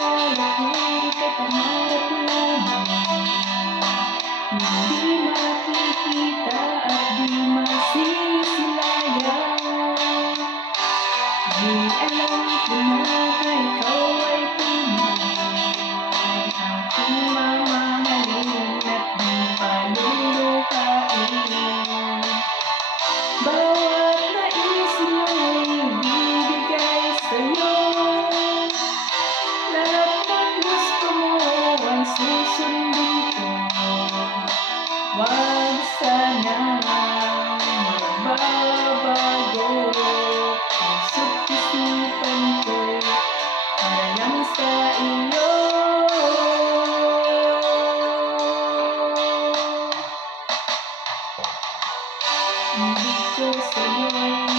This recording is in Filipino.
akala ko'y ika'y pangarap lamang, hindi makikita at di masisilayan. Di alam ko na ikaw ay tunay, aking mamahalin at di paluluhain. Bawat nais mo'y ibibigay sa'yo, lahat ng gusto mo ay susundin ko. Wag sanang magbabago, puso't isipan ko'y para lang sa iyo. Ibig ko sa'yo'y